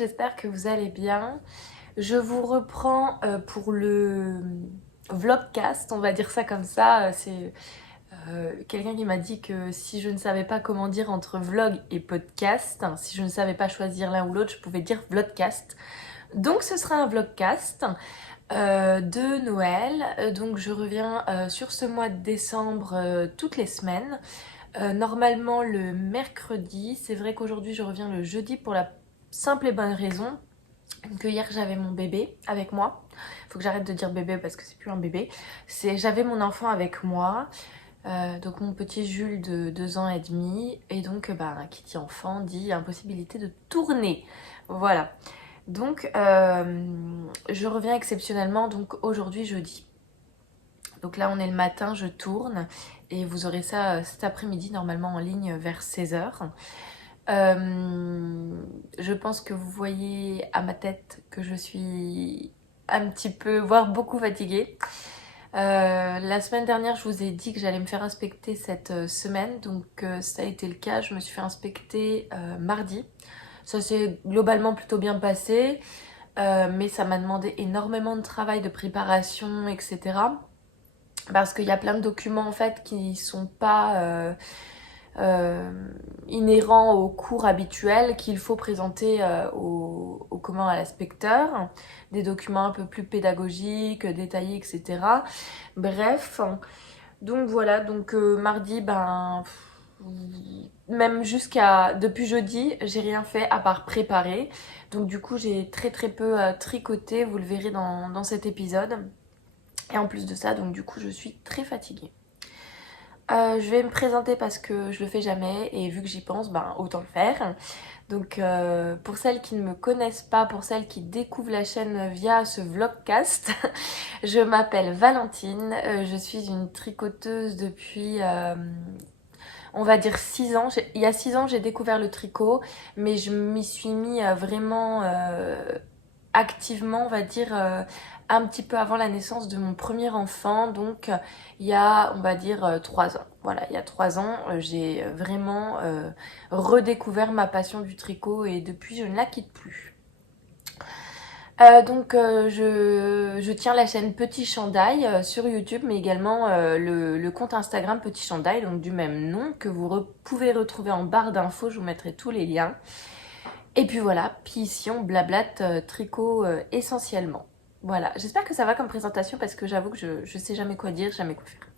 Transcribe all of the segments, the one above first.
j'espère que vous allez bien. Je vous reprends pour le vlogcast, on va dire ça comme ça. C'est quelqu'un qui m'a dit que si je ne savais pas comment dire entre vlog et podcast, si je ne savais pas choisir l'un ou l'autre, je pouvais dire vlogcast. Donc ce sera un vlogcast de Noël. Donc je reviens sur ce mois de décembre toutes les semaines. Normalement le mercredi, c'est vrai qu'aujourd'hui je reviens le jeudi pour la simple et bonne raison que hier j'avais mon bébé avec moi. Faut que j'arrête de dire bébé parce que c'est plus un bébé. J'avais mon enfant avec moi, donc mon petit Jules de 2 ans et demi. Et donc qui dit enfant dit impossibilité de tourner. Voilà. Donc je reviens exceptionnellement donc aujourd'hui jeudi. Donc là on est le matin, je tourne et vous aurez ça cet après-midi normalement en ligne vers 16h. Je pense que vous voyez à ma tête que je suis un petit peu, voire beaucoup fatiguée. La semaine dernière, je vous ai dit que j'allais me faire inspecter cette semaine, donc ça a été le cas. Je me suis fait inspecter mardi. Ça s'est globalement plutôt bien passé, mais ça m'a demandé énormément de travail, de préparation, etc. Parce qu'il y a plein de documents en fait qui sont pas inhérents au cours habituel qu'il faut présenter à l'inspecteur, des documents un peu plus pédagogiques, détaillés, etc. Bref, donc voilà, donc mardi, même depuis jeudi, j'ai rien fait à part préparer. Donc du coup, j'ai très peu tricoté, vous le verrez dans cet épisode. Et en plus de ça, donc du coup, je suis très fatiguée. Je vais me présenter parce que je le fais jamais et vu que j'y pense, autant le faire. Donc pour celles qui ne me connaissent pas, pour celles qui découvrent la chaîne via ce vlogcast, je m'appelle Valentine, je suis une tricoteuse depuis on va dire 6 ans. Il y a 6 ans j'ai découvert le tricot, mais je m'y suis mis vraiment activement, on va dire, un petit peu avant la naissance de mon premier enfant, donc il y a, on va dire, 3 ans. Voilà, il y a 3 ans, j'ai vraiment redécouvert ma passion du tricot et depuis, je ne la quitte plus. Je tiens la chaîne Petit Chandail sur YouTube, mais également le compte Instagram Petit Chandail, donc du même nom, que vous pouvez retrouver en barre d'infos, je vous mettrai tous les liens. Et puis voilà, puis ici on blablate tricot essentiellement. Voilà, j'espère que ça va comme présentation parce que j'avoue que je sais jamais quoi dire, jamais quoi faire.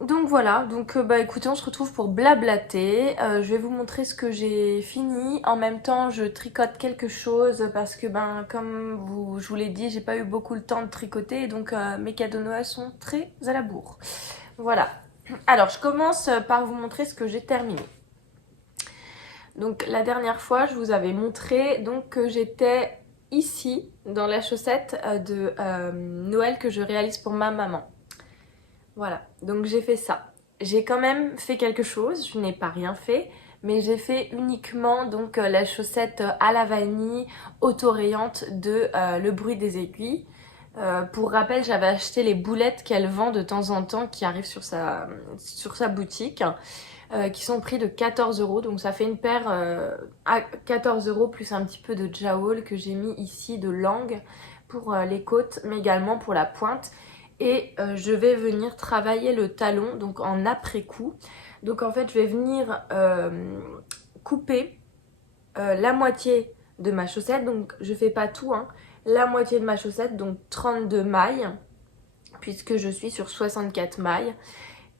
Donc voilà, donc écoutez, on se retrouve pour blablater. Je vais vous montrer ce que j'ai fini. En même temps, je tricote quelque chose parce que comme je vous l'ai dit, j'ai pas eu beaucoup le temps de tricoter, donc mes cadeaux de Noël sont très à la bourre. Voilà. Alors, je commence par vous montrer ce que j'ai terminé. Donc la dernière fois, je vous avais montré donc que j'étais ici dans la chaussette de Noël que je réalise pour ma maman. Voilà, donc j'ai fait ça. J'ai quand même fait quelque chose, je n'ai pas rien fait, mais j'ai fait uniquement donc la chaussette à la vanille autorayante de Le Bruit des aiguilles. Pour rappel, j'avais acheté les boulettes qu'elle vend de temps en temps qui arrivent sur sa boutique. Qui sont au prix de 14 €. Donc ça fait une paire à 14 € plus un petit peu de jowl que j'ai mis ici de langue pour les côtes, mais également pour la pointe. Et je vais venir travailler le talon, donc en après-coup. Donc en fait, je vais venir couper la moitié de ma chaussette. Donc je fais pas tout, hein. La moitié de ma chaussette, donc 32 mailles, puisque je suis sur 64 mailles.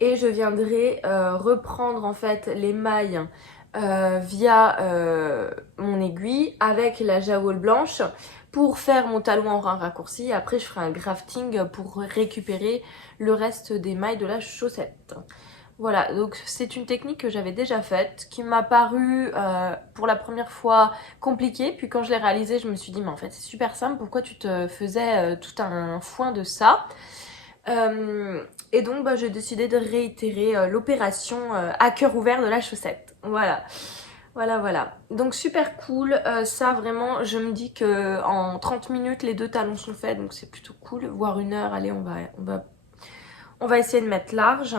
Et je viendrai reprendre en fait les mailles via mon aiguille avec la jaoule blanche pour faire mon talon en raccourci. Après je ferai un grafting pour récupérer le reste des mailles de la chaussette. Voilà, donc c'est une technique que j'avais déjà faite, qui m'a paru pour la première fois compliquée. Puis quand je l'ai réalisée, je me suis dit mais en fait c'est super simple, pourquoi tu te faisais tout un foin de ça? Et donc j'ai décidé de réitérer l'opération à cœur ouvert de la chaussette. Voilà. Voilà. Donc super cool. Ça vraiment, je me dis que en 30 minutes, les 2 talons sont faits. Donc c'est plutôt cool. Voire 1 heure. Allez, on va essayer de mettre large.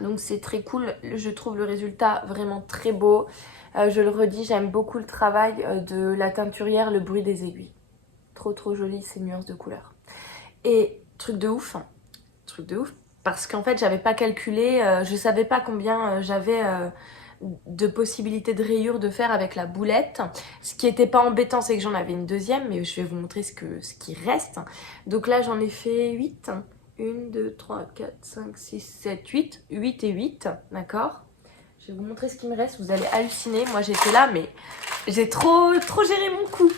Donc c'est très cool, je trouve le résultat vraiment très beau. Je le redis, j'aime beaucoup le travail de la teinturière, le bruit des aiguilles. Trop trop joli ces nuances de couleurs. Et truc de ouf, parce qu'en fait j'avais pas calculé, je savais pas combien j'avais de possibilités de rayures de faire avec la boulette. Ce qui était pas embêtant, c'est que j'en avais une deuxième, mais je vais vous montrer ce qui reste. Donc là j'en ai fait 8. 1, 2, 3, 4, 5, 6, 7, 8. 8 et 8, d'accord? Je vais vous montrer ce qui me reste, vous allez halluciner. Moi j'étais là, mais j'ai trop géré mon coup.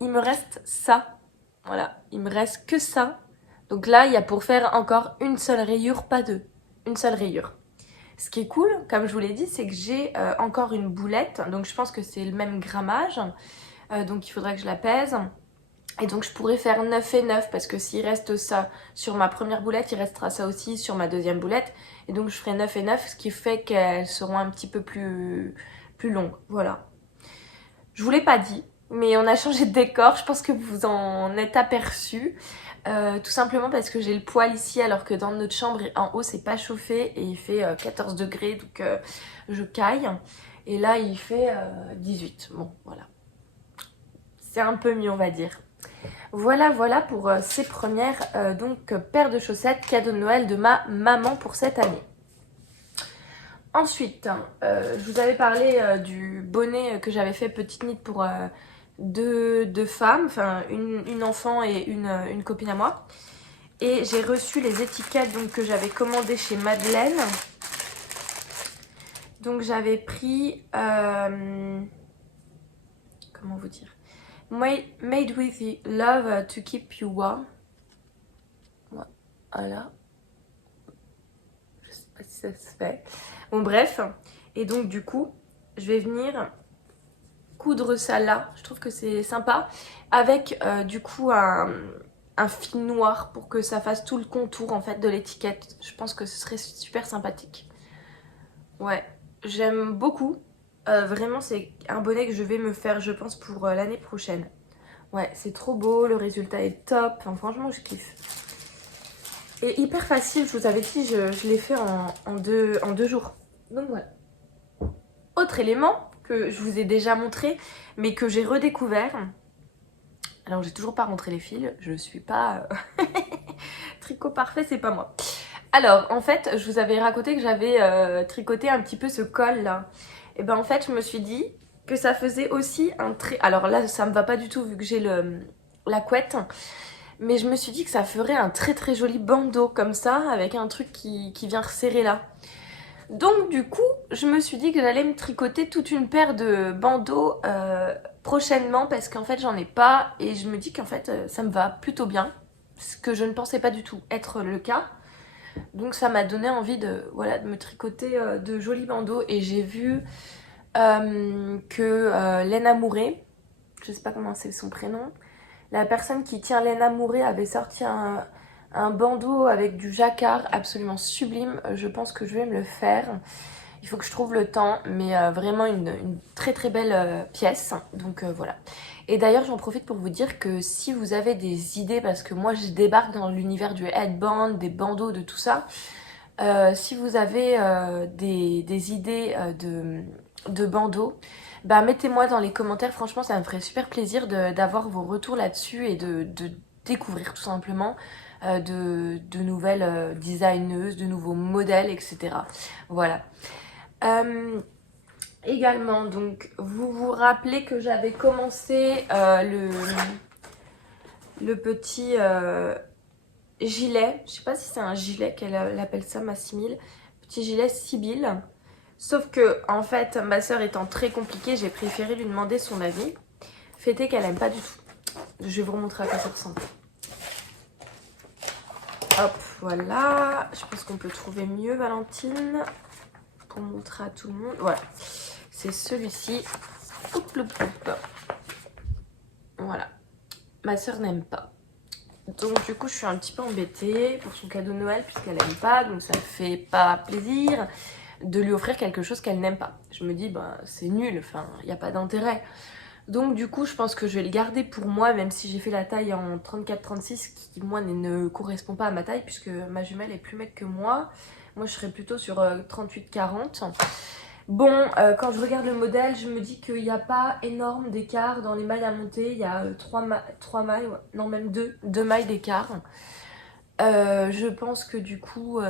Il me reste ça. Voilà, il me reste que ça. Donc là, il y a pour faire encore une seule rayure, pas deux. Une seule rayure. Ce qui est cool, comme je vous l'ai dit, c'est que j'ai encore une boulette. Donc je pense que c'est le même grammage. Donc il faudra que je la pèse. Et donc je pourrais faire 9 et 9 parce que s'il reste ça sur ma première boulette, il restera ça aussi sur ma deuxième boulette. Et donc je ferai 9 et 9, ce qui fait qu'elles seront un petit peu plus longues. Voilà. Je vous l'ai pas dit, mais on a changé de décor, je pense que vous en êtes aperçu. Tout simplement parce que j'ai le poêle ici alors que dans notre chambre en haut c'est pas chauffé et il fait 14 degrés donc je caille. Et là il fait 18. Bon voilà. C'est un peu mieux on va dire. Voilà pour ces premières donc paires de chaussettes cadeau de Noël de ma maman pour cette année. Ensuite, je vous avais parlé du bonnet que j'avais fait petite knit pour deux femmes, enfin une enfant et une copine à moi. Et j'ai reçu les étiquettes donc, que j'avais commandées chez Madeleine. Donc j'avais pris, comment vous dire, Made with love to keep you warm. Voilà. Je sais pas si ça se fait. Bon bref, et donc du coup, je vais venir coudre ça là. Je trouve que c'est sympa. Avec du coup un fil noir pour que ça fasse tout le contour en fait de l'étiquette. Je pense que ce serait super sympathique. Ouais, j'aime beaucoup. Vraiment, c'est un bonnet que je vais me faire, je pense, pour l'année prochaine. Ouais, c'est trop beau, le résultat est top. Enfin, franchement, je kiffe. Et hyper facile, je vous avais dit, je l'ai fait en deux jours. Donc voilà. Autre élément que je vous ai déjà montré, mais que j'ai redécouvert. Alors, j'ai toujours pas rentré les fils, je suis pas... Tricot parfait, c'est pas moi. Alors, en fait, je vous avais raconté que j'avais tricoté un petit peu ce col là. Et ben en fait, je me suis dit que ça faisait aussi un très... Alors là, ça me va pas du tout vu que j'ai la couette. Mais je me suis dit que ça ferait un très joli bandeau comme ça, avec un truc qui vient resserrer là. Donc du coup, je me suis dit que j'allais me tricoter toute une paire de bandeaux prochainement parce qu'en fait j'en ai pas et je me dis qu'en fait ça me va plutôt bien, ce que je ne pensais pas du tout être le cas. Donc ça m'a donné envie de me tricoter de jolis bandeaux et j'ai vu que Lena Mouret, je sais pas comment c'est son prénom, la personne qui tient Lena Mouret avait sorti un bandeau avec du jacquard absolument sublime. Je pense que je vais me le faire. Il faut que je trouve le temps, mais vraiment une très belle pièce. Donc voilà. Et d'ailleurs, j'en profite pour vous dire que si vous avez des idées, parce que moi je débarque dans l'univers du headband, des bandeaux, de tout ça. Si vous avez des idées de bandeaux, bah mettez-moi dans les commentaires, franchement ça me ferait super plaisir d'avoir vos retours là-dessus et de découvrir tout simplement de nouvelles designeuses, de nouveaux modèles, etc. Voilà. Également, donc, vous vous rappelez que j'avais commencé le petit gilet, je sais pas si c'est un gilet qu'elle appelle ça, ma Simile, petit gilet Sibylle. Sauf que, en fait, ma soeur étant très compliquée, j'ai préféré lui demander son avis. Fait est qu'elle aime pas du tout. Je vais vous remontrer à quoi ça ressemble. Hop, voilà. Je pense qu'on peut trouver mieux, Valentine, pour montrer à tout le monde. Voilà. C'est celui-ci. Voilà. Ma soeur n'aime pas. Donc du coup, je suis un petit peu embêtée pour son cadeau de Noël puisqu'elle n'aime pas. Donc ça ne fait pas plaisir de lui offrir quelque chose qu'elle n'aime pas. Je me dis, bah c'est nul, enfin, il n'y a pas d'intérêt. Donc du coup je pense que je vais le garder pour moi, même si j'ai fait la taille en 34-36 qui moi ne correspond pas à ma taille puisque ma jumelle est plus maigre que moi. Moi je serais plutôt sur 38-40. Bon, quand je regarde le modèle, je me dis qu'il n'y a pas énorme d'écart dans les mailles à monter. Il y a 3 mailles, ouais, non même 2 mailles d'écart. Je pense que du coup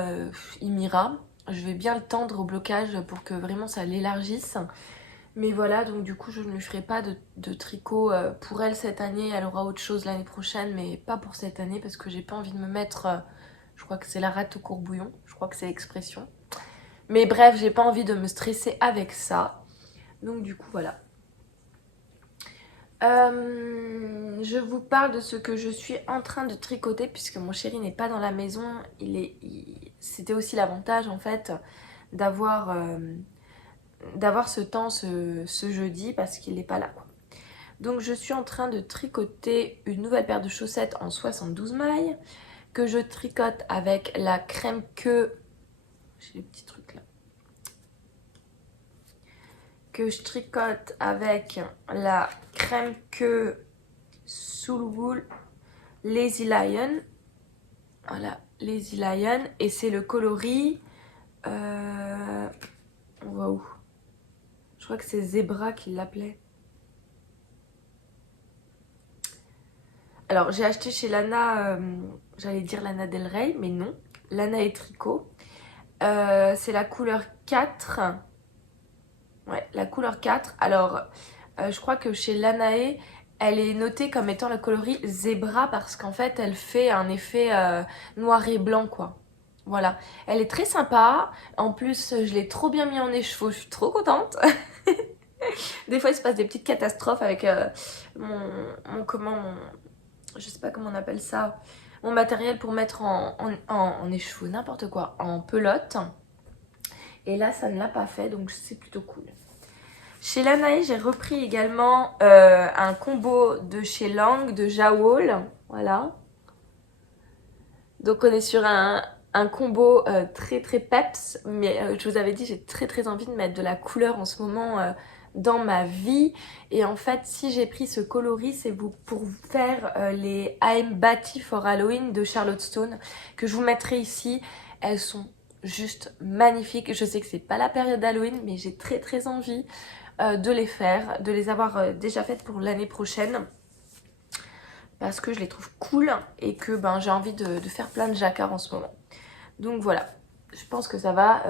il m'ira. Je vais bien le tendre au blocage pour que vraiment ça l'élargisse. Mais voilà, donc du coup je ne lui ferai pas de tricot pour elle cette année. Elle aura autre chose l'année prochaine, mais pas pour cette année parce que j'ai pas envie de me mettre... je crois que c'est la rate au courbouillon, je crois que c'est l'expression. Mais bref, j'ai pas envie de me stresser avec ça. Donc du coup voilà. Je vous parle de ce que je suis en train de tricoter puisque mon chéri n'est pas dans la maison. C'était aussi l'avantage en fait d'avoir ce temps ce jeudi parce qu'il n'est pas là quoi. Donc je suis en train de tricoter une nouvelle paire de chaussettes en 72 mailles que je tricote avec la crème queue. J'ai les petits trucs là. Que je tricote avec la crème queue Soulwool Lazy Lion. Voilà, Lazy Lion. Et c'est le coloris... on voit où? Je crois que c'est Zebra qui l'appelait. Alors j'ai acheté chez Lana, j'allais dire Lana Del Rey, mais non. Lana et Tricot. C'est la couleur 4. Ouais, la couleur 4. Alors, je crois que chez Lanae, elle est notée comme étant le coloris Zebra parce qu'en fait, elle fait un effet noir et blanc, quoi. Voilà. Elle est très sympa. En plus, je l'ai trop bien mis en écheveau. Je suis trop contente. Des fois, il se passe des petites catastrophes avec je sais pas comment on appelle ça, mon matériel pour mettre en écheveau, n'importe quoi, en pelote. Et là, ça ne l'a pas fait, donc c'est plutôt cool. Chez Lanae, j'ai repris également un combo de chez Lang, de Jawol. Voilà. Donc on est sur un combo très très peps. Mais je vous avais dit, j'ai très très envie de mettre de la couleur en ce moment dans ma vie. Et en fait, si j'ai pris ce coloris, c'est pour vous faire les I'm Batty for Halloween de Charlotte Stone. Que je vous mettrai ici. Elles sont juste magnifiques. Je sais que c'est pas la période d'Halloween, mais j'ai très très envie de les faire, de les avoir déjà faites pour l'année prochaine parce que je les trouve cool et que ben, j'ai envie de faire plein de jacquards en ce moment. Donc voilà, je pense que ça va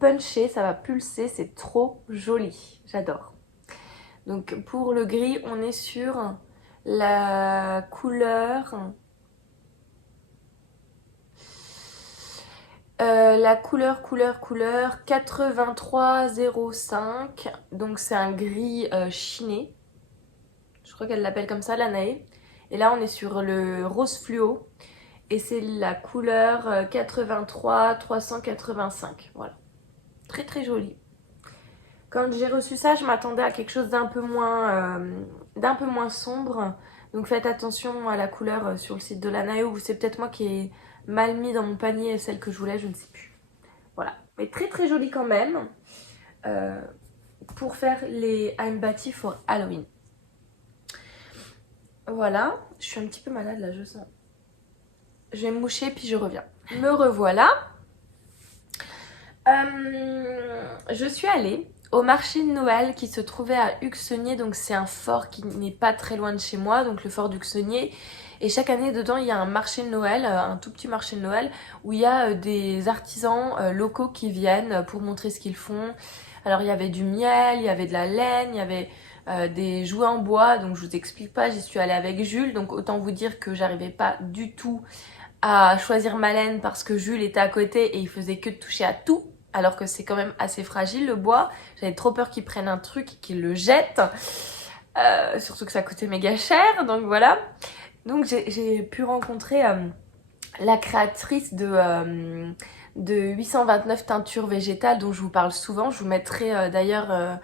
puncher, ça va pulser, c'est trop joli, j'adore. Donc pour le gris, on est sur la couleur... couleur 8305. Donc c'est un gris chiné. Je crois qu'elle l'appelle comme ça, la Nae. Et là, on est sur le rose fluo. Et c'est la couleur 83 385. Voilà. Très très joli. Quand j'ai reçu ça, je m'attendais à quelque chose d'un peu moins sombre. Donc faites attention à la couleur sur le site de la Nae, ou c'est peut-être moi qui ai mal mis dans mon panier celle que je voulais, je ne sais plus. Voilà. Mais très très joli quand même. Pour faire les I'm Batty for Halloween. Voilà, je suis un petit peu malade là, je sens. Je vais me moucher puis je reviens. Me revoilà. Je suis allée au marché de Noël qui se trouvait à Uxenier. Donc c'est un fort qui n'est pas très loin de chez moi, donc le fort d'Uxenier. Et chaque année dedans il y a un marché de Noël, un tout petit marché de Noël où il y a des artisans locaux qui viennent pour montrer ce qu'ils font. Alors il y avait du miel, il y avait de la laine, il y avait des jouets en bois, donc je vous explique pas, j'y suis allée avec Jules, donc autant vous dire que j'arrivais pas du tout à choisir ma laine parce que Jules était à côté et il faisait que de toucher à tout, alors que c'est quand même assez fragile le bois. J'avais trop peur qu'il prenne un truc et qu'il le jette, surtout que ça coûtait méga cher, donc voilà. Donc j'ai pu rencontrer la créatrice de 829 teintures végétales dont je vous parle souvent. Je vous mettrai d'ailleurs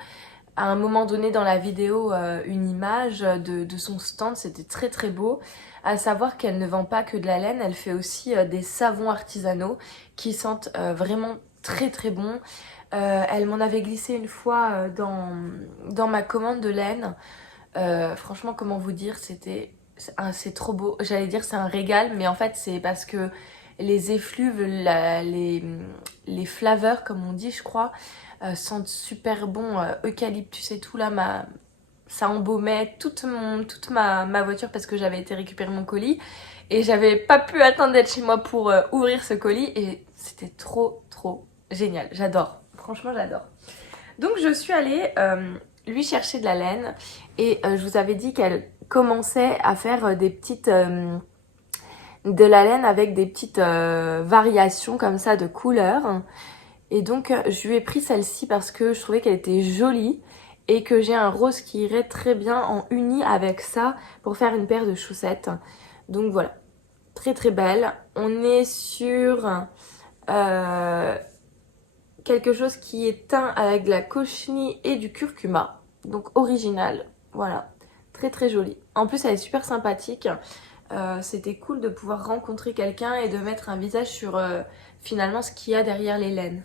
à un moment donné dans la vidéo une image de son stand, c'était très très beau. À savoir qu'elle ne vend pas que de la laine, elle fait aussi des savons artisanaux qui sentent vraiment très très bon. Elle m'en avait glissé une fois dans ma commande de laine. Franchement, comment vous dire, c'est trop beau. J'allais dire c'est un régal, mais en fait c'est parce que les effluves, les flaveurs comme on dit je crois, sentent super bon, eucalyptus et tout là, ça embaumait toute ma voiture parce que j'avais été récupérer mon colis et j'avais pas pu attendre d'être chez moi pour ouvrir ce colis et c'était trop génial, j'adore, franchement j'adore. Donc je suis allée lui chercher de la laine et je vous avais dit qu'elle commençait à faire de la laine avec des petites variations comme ça de couleurs. Et donc je lui ai pris celle-ci parce que je trouvais qu'elle était jolie et que j'ai un rose qui irait très bien en uni avec ça pour faire une paire de chaussettes. Donc voilà, très belle. On est sur euh, quelque chose qui est teint avec de la cochenille et du curcuma. Donc original, voilà, très jolie. En plus elle est super sympathique. C'était cool de pouvoir rencontrer quelqu'un et de mettre un visage sur finalement ce qu'il y a derrière les laines.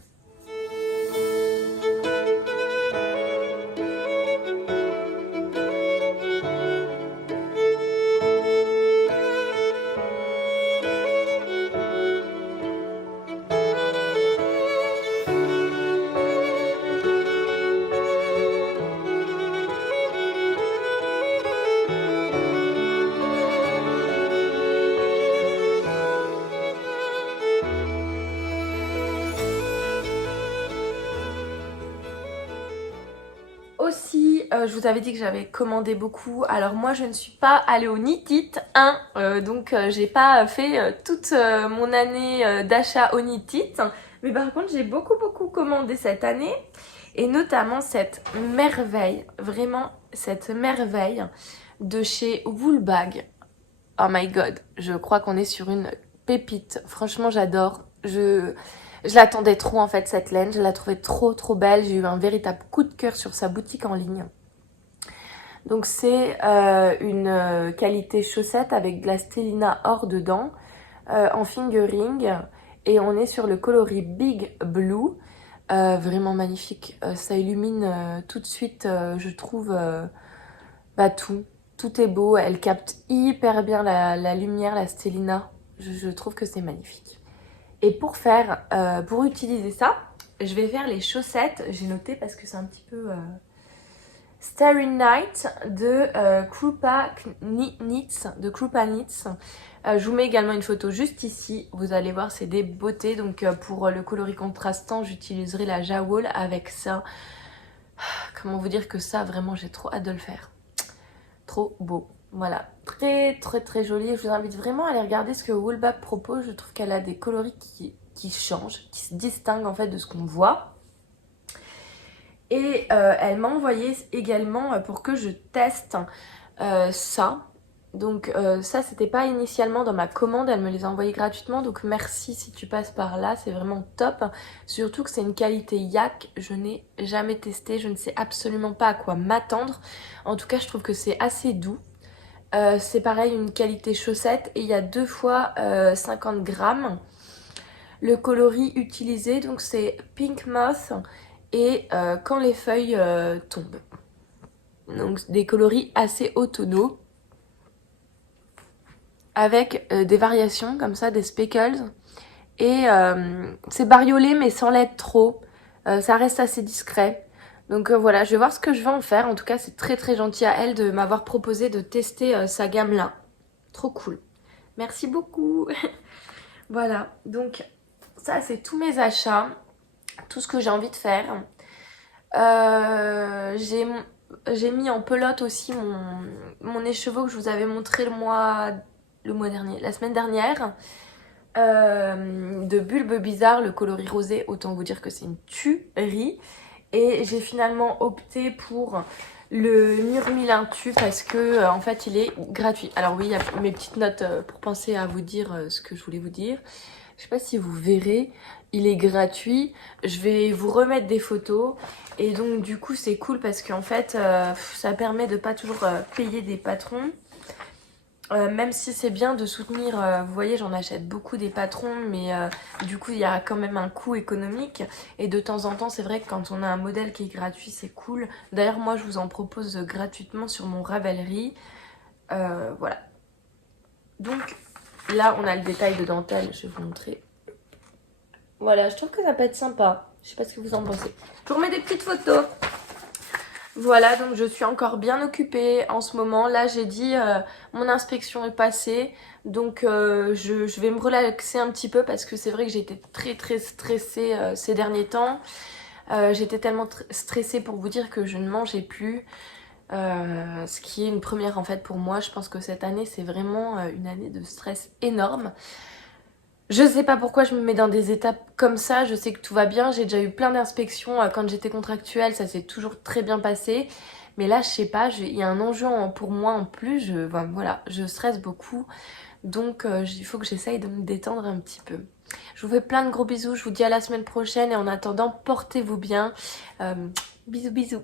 Aussi, je vous avais dit que j'avais commandé beaucoup. Alors moi, je ne suis pas allée au Knit It, hein, donc j'ai pas fait toute mon année d'achat au Knit It. Mais par contre, j'ai beaucoup commandé cette année. Et notamment cette merveille, vraiment cette merveille de chez Woolbag. Oh my god, je crois qu'on est sur une pépite. Franchement, j'adore. Je l'attendais trop en fait cette laine, je la trouvais trop belle. J'ai eu un véritable coup de cœur sur sa boutique en ligne. Donc c'est une qualité chaussette avec de la stellina or dedans, en fingering. Et on est sur le coloris Big Blue. Vraiment magnifique. Ça illumine tout de suite, je trouve, tout. Tout est beau. Elle capte hyper bien la lumière, la stellina. Je trouve que c'est magnifique. Et pour utiliser ça, je vais faire les chaussettes. J'ai noté parce que c'est un petit peu Starry Night de Krupa Knits. Je vous mets également une photo juste ici. Vous allez voir, c'est des beautés. Donc pour le coloris contrastant, j'utiliserai la Jawol avec ça. Comment vous dire que ça, vraiment, j'ai trop hâte de le faire. Trop beau. Voilà, très joli. Je vous invite vraiment à aller regarder ce que Woolbag propose. Je trouve qu'elle a des coloris qui changent, qui se distinguent en fait de ce qu'on voit. Et elle m'a envoyé également pour que je teste ça. Donc ça, c'était pas initialement dans ma commande, elle me les a envoyés gratuitement. Donc merci si tu passes par là, c'est vraiment top. Surtout que c'est une qualité yak, je n'ai jamais testé, je ne sais absolument pas à quoi m'attendre. En tout cas, je trouve que c'est assez doux. C'est pareil, une qualité chaussette et il y a 2 fois 50 grammes. Le coloris utilisé, donc c'est Pink Moth et Quand les feuilles tombent. Donc des coloris assez automnaux avec des variations comme ça, des speckles. Et c'est bariolé mais sans l'être trop. Ça reste assez discret. Donc voilà, je vais voir ce que je vais en faire. En tout cas, c'est très gentil à elle de m'avoir proposé de tester sa gamme là. Trop cool. Merci beaucoup. Voilà, donc ça c'est tous mes achats. Tout ce que j'ai envie de faire. J'ai mis en pelote aussi mon écheveau que je vous avais montré le mois dernier, la semaine dernière. De Bulbe Bizarre, le coloris rosé. Autant vous dire que c'est une tuerie. Et j'ai finalement opté pour le Murmilintu parce que en fait il est gratuit. Alors oui, il y a mes petites notes pour penser à vous dire ce que je voulais vous dire. Je sais pas si vous verrez, il est gratuit. Je vais vous remettre des photos. Et donc du coup c'est cool parce qu'en fait ça permet de pas toujours payer des patrons. Même si c'est bien de soutenir, vous voyez j'en achète beaucoup des patrons, mais du coup il y a quand même un coût économique. Et de temps en temps c'est vrai que quand on a un modèle qui est gratuit c'est cool. D'ailleurs moi je vous en propose gratuitement sur mon Ravelry. Voilà. Donc là on a le détail de dentelle, je vais vous montrer. Voilà, je trouve que ça peut être sympa. Je sais pas ce que vous en pensez. Je vous remets des petites photos. Voilà, donc je suis encore bien occupée en ce moment. Là, j'ai dit, mon inspection est passée. Donc, je vais me relaxer un petit peu parce que c'est vrai que j'ai été très stressée ces derniers temps. J'étais tellement stressée pour vous dire que je ne mangeais plus. Ce qui est une première en fait pour moi. Je pense que cette année, c'est vraiment une année de stress énorme. Je sais pas pourquoi je me mets dans des étapes comme ça, je sais que tout va bien, j'ai déjà eu plein d'inspections quand j'étais contractuelle, ça s'est toujours très bien passé. Mais là, je sais pas, il y a un enjeu pour moi en plus, voilà, je stresse beaucoup. Donc il faut que j'essaye de me détendre un petit peu. Je vous fais plein de gros bisous, je vous dis à la semaine prochaine et en attendant, portez-vous bien. Bisous bisous.